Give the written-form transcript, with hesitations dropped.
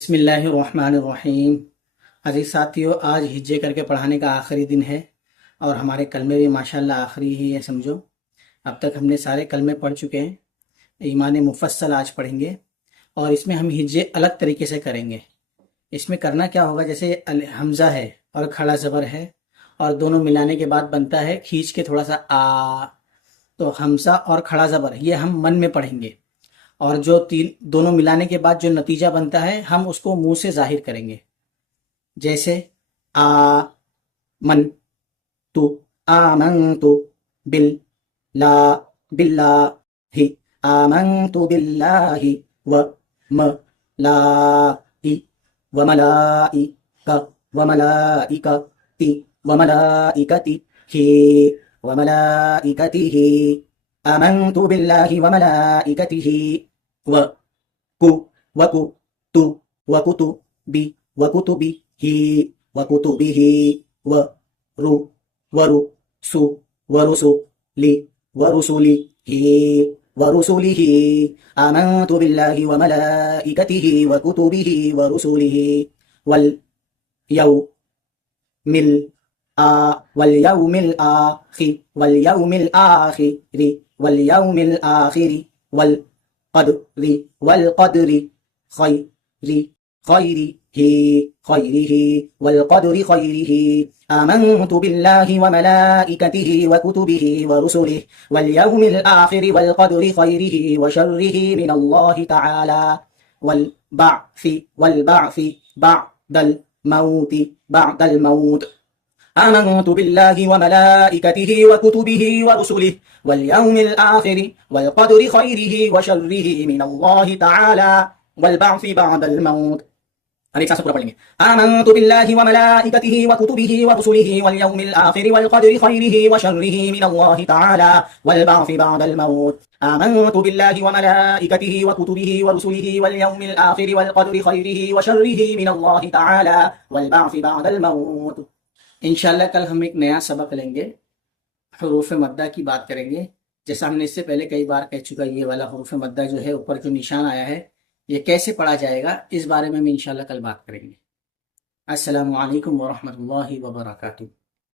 بسم اللہ الرحمن الرحیم۔ عزیز ساتھیو، آج ہجے کر کے پڑھانے کا آخری دن ہے اور ہمارے کلمے بھی ماشاءاللہ آخری ہی ہے سمجھو۔ اب تک ہم نے سارے کلمے پڑھ چکے ہیں، ایمان مفصل آج پڑھیں گے اور اس میں ہم ہجے الگ طریقے سے کریں گے۔ اس میں کرنا کیا ہوگا، جیسے حمزہ ہے اور کھڑا زبر ہے اور دونوں ملانے کے بعد بنتا ہے کھینچ کے تھوڑا سا آ، تو حمزہ اور کھڑا زبر یہ ہم من میں پڑھیں گے، اور جو دونوں ملانے کے بعد جو نتیجہ بنتا ہے ہم اس کو منہ سے ظاہر کریں گے، جیسے آ من تو، آمنت بال لا باللہ، آمنت باللہ و م لا ای و ملائکہ و ملائکتی و ملائکتی ہی و ملائکتی ہی، آمنت باللہ و ملائکتہ و کو وکو تو وکتبی وکتبی ہی وکتبہ و رو ورو سو ورسو لی ورسولی ہی ورسولی، آمنت باللہ و ملائکتہ وکتبہ ورسولہ والیوم والیوم الآخر والیوم الآخر والیوم الآخر والقدر والقدر خیر خیرہ خیرہ والقدر خیرہ، آمنت باللہ وملائکتہ وکتبہ ورسلہ والیوم الآخر والقدر خیرہ وشرہ من اللہ تعالی والبعث والبعث بعد الموت بعد الموت، آمنت باللہ وملائکتہ وکتبہ ورسلہ والیوم الآخر والقدر خیرہ وشرہ من اللہ تعالی والبعث بعد الموت۔ اب ایک ساتھ پورا پڑھیں گے، آمنت باللہ وملائکتہ وکتبہ ورسلہ والیوم الآخر والقدر خیرہ وشرہ من اللہ تعالی والبعث بعد الموت، آمنت باللہ وملائکتہ وکتبہ ورسلہ والیوم الآخر والقدر خیرہ وشرہ من اللہ تعالی والبعث بعد الموت۔ انشاءاللہ کل ہم ایک نیا سبق لیں گے، حروف مدہ کی بات کریں گے۔ جیسا ہم نے اس سے پہلے کئی بار کہہ چکا، یہ والا حروف مدہ جو ہے اوپر جو نشان آیا ہے یہ کیسے پڑھا جائے گا، اس بارے میں ہم انشاءاللہ کل بات کریں گے۔ السلام علیکم ورحمۃ اللہ وبرکاتہ۔